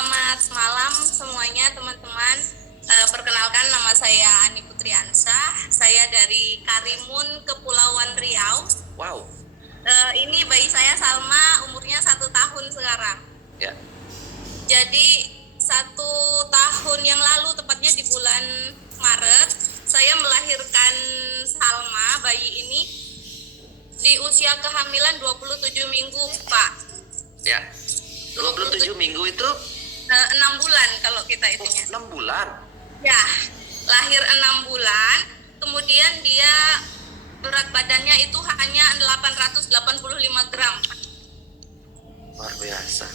Selamat malam semuanya teman-teman. Perkenalkan nama saya Ani Putriansah. Saya dari Karimun, Kepulauan Riau. Wow. Ini bayi saya Salma, umurnya 1 tahun sekarang. Ya. Jadi 1 tahun yang lalu, tepatnya di bulan Maret, saya melahirkan Salma, bayi ini di usia kehamilan 27 minggu, Pak. Ya. 27 minggu itu 6 bulan kalau kita itunya. 6 bulan. Ya, lahir 6 bulan, kemudian dia berat badannya itu hanya 885 gram. Luar biasa.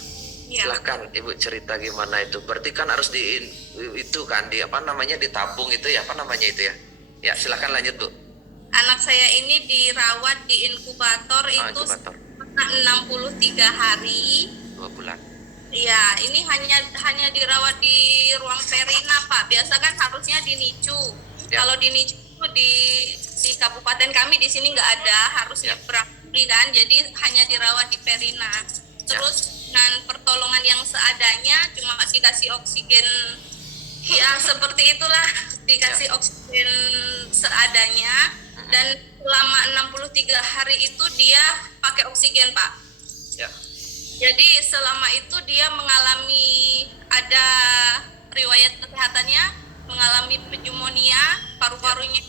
Ya. Silahkan Ibu cerita gimana itu. Berarti kan harus ditabung itu ya, apa namanya itu ya? Ya, silahkan lanjut, Bu. Anak saya ini dirawat di inkubator itu Inkubator. 63 hari. 2 bulan. Iya, ini hanya dirawat di ruang perina, Pak. Biasa kan harusnya di NICU. Ya. Kalau di NICU di kabupaten kami di sini nggak ada, harusnya berangkat kan. Jadi hanya dirawat di perina. Terus dengan pertolongan yang seadanya, cuma dikasih oksigen. Ya, seperti itulah, dikasih oksigen seadanya. Dan selama 63 hari itu dia pakai oksigen, Pak. Ya. Jadi selama itu dia mengalami ada riwayat kesehatannya, mengalami pneumonia paru-parunya,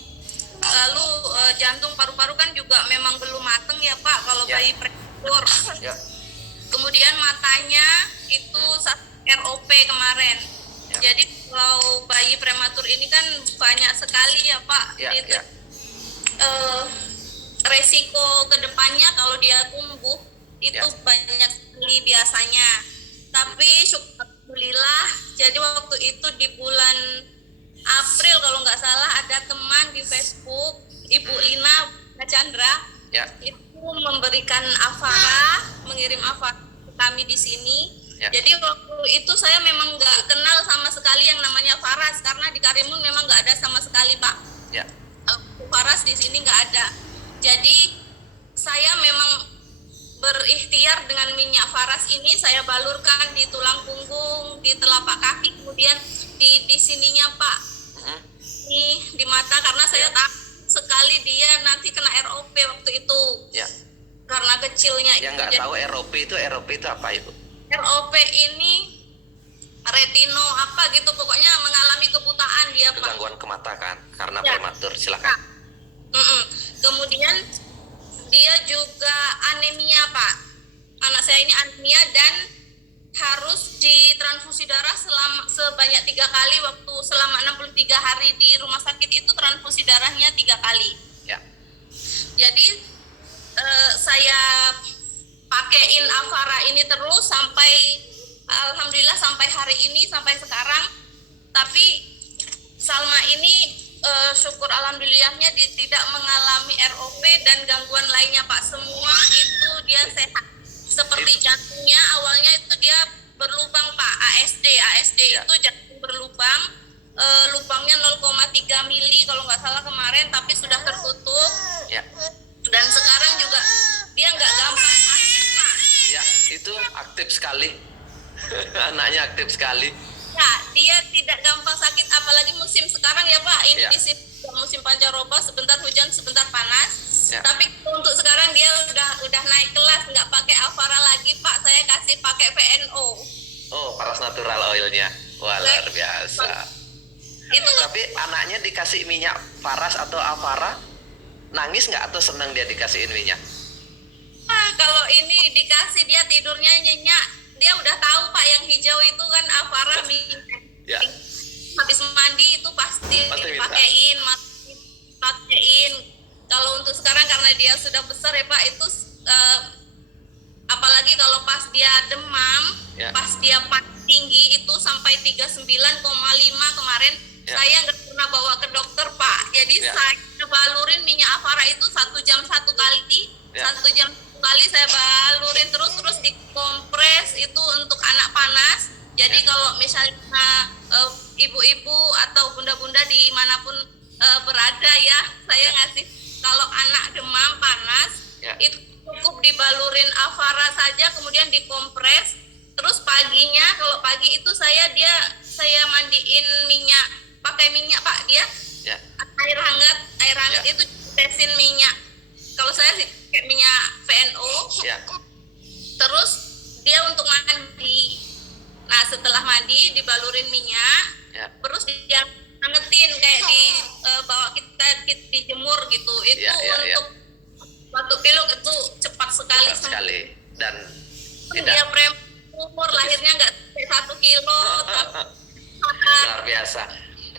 lalu jantung, paru-paru kan juga memang belum mateng ya Pak kalau bayi prematur. Ya. Kemudian matanya itu ROP kemarin. Ya. Jadi kalau bayi prematur ini kan banyak sekali ya Pak. Ya. Ya. Resiko kedepannya kalau dia tumbuh itu banyak sekali biasanya. Tapi alhamdulillah, jadi waktu itu di bulan April kalau nggak salah ada teman di Facebook, Ibu Lina Chandra, itu memberikan Avara, mengirim Avara ke kami di sini. Jadi waktu itu saya memang nggak kenal sama sekali yang namanya Faras, karena di Karimun memang nggak ada sama sekali Pak. Faras di sini nggak ada. Jadi saya memang berikhtiar dengan minyak Faras ini, saya balurkan di tulang punggung, di telapak kaki, kemudian di sininya Pak, di mata, karena saya takut sekali dia nanti kena ROP waktu itu. Karena kecilnya. Yang nggak tahu ROP itu apa Ibu? ROP ini retino apa gitu, pokoknya mengalami kebutaan dia Pak. Gangguan ke mata kan, karena prematur. Silakan. Kemudian dia juga anemia Pak. Anak saya ini anemia dan harus ditransfusi darah sebanyak 3 kali waktu selama 63 hari di rumah sakit itu, transfusi darahnya 3 kali. Jadi saya pakein Avara ini terus sampai alhamdulillah sampai hari ini, sampai sekarang. Tapi Salma ini syukur alhamdulillahnya tidak mengalami ROP dan gangguan lainnya Pak. Semua itu dia sehat. Seperti jantungnya awalnya itu dia berlubang Pak, ASD itu jantung berlubang, lubangnya 0,3 mili kalau nggak salah kemarin, tapi sudah tertutup. Dan sekarang juga dia nggak gampang sakit Pak. Ya, itu aktif sekali. Anaknya aktif sekali. Ya, dia tidak gampang sakit, apalagi musim sekarang ya Pak. Ini di sini musim pancaroba, sebentar hujan, sebentar panas. Tapi untuk sekarang dia udah naik kelas, nggak pakai Avara lagi Pak. Saya kasih pakai PNO. Oh, Paras Natural Oilnya. Wah, luar biasa. Itu. Tapi anaknya dikasih minyak Faras atau Avara, nangis nggak atau senang dia dikasihin minyak? Kalau ini dikasih dia tidurnya nyenyak. Dia udah tahu Pak, yang hijau itu kan Avara minyak. Habis mandi itu pasti dipakein. Kalau untuk sekarang karena dia sudah besar ya Pak, itu apalagi kalau pas dia demam, pas dia tinggi itu sampai 39,5 kemarin, saya nggak pernah bawa ke dokter Pak. Jadi saya balurin minyak Avara itu 1 jam 1 kali, 1 jam 1 kali saya balurin terus dikompres itu untuk anak panas. Jadi kalau misalnya ibu-ibu atau bunda-bunda dimanapun berada ya, saya ngasih, kalau anak demam panas itu cukup dibalurin Avara saja, kemudian dikompres Terus paginya, kalau pagi itu saya mandiin minyak, pakai minyak Pak dia. Ya. Air hangat Ya. itu tesin minyak. Kalau saya sih pakai minyak VNO. Ya. Terus dia untuk mandi. Nah, setelah mandi dibalurin minyak, Ya. terus dia angetin kayak bawa kita dijemur gitu. Itu Ya, ya, ya. untuk batuk pilek itu cepat sekali. Cepat sekali dan Dia tidak prematur, lahirnya nggak sampai 1 kilo. luar biasa.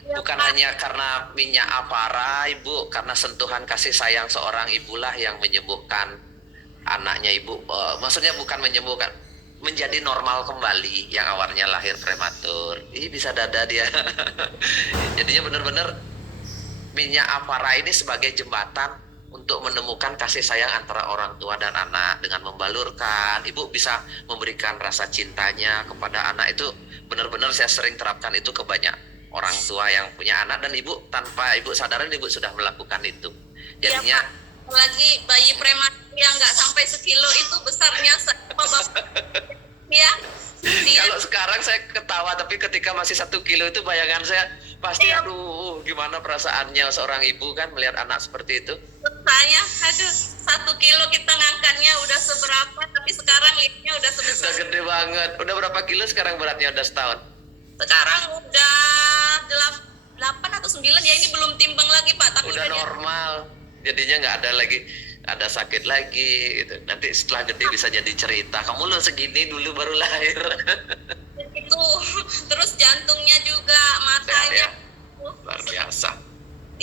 Bukan hanya karena minyak Avara, Ibu, karena sentuhan kasih sayang seorang ibulah yang menyembuhkan anaknya Ibu. Maksudnya bukan menyembuhkan, menjadi normal kembali yang awalnya lahir prematur. Ih, bisa dada dia. Jadinya benar-benar minyak Avara ini sebagai jembatan untuk menemukan kasih sayang antara orang tua dan anak dengan membalurkan. Ibu bisa memberikan rasa cintanya kepada anak. Itu benar-benar saya sering terapkan itu ke banyak orang tua yang punya anak, dan Ibu tanpa Ibu sadarin Ibu sudah melakukan itu. Jadinya Ya, Pak. Lagi bayi prematur yang nggak sampai 1 kilo itu besarnya sama bapak. Ya, dia kalau sekarang saya ketawa, tapi ketika masih 1 kilo itu bayangan saya pasti Iya. aduh, gimana perasaannya seorang ibu kan melihat anak seperti itu. saya, aduh, 1 kilo kita ngangkatnya udah seberapa, tapi sekarang lihatnya udah Udah sebesar. gede banget. Udah berapa kilo sekarang beratnya? Udah setahun. Sekarang udah 8 atau 9 ya, ini belum timbang lagi Pak, tapi Udah normal. Jadinya nggak ada lagi, ada sakit lagi gitu. Nanti setelah gede bisa jadi cerita, kamu lo segini dulu baru lahir. itu. Terus jantungnya juga, matanya. Ya, luar biasa.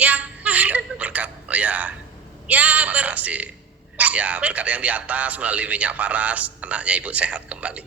Ya. Ya, berkat ya, Ya, terima kasih. Ya, berkat yang di atas melalui minyak paras, anaknya Ibu sehat kembali.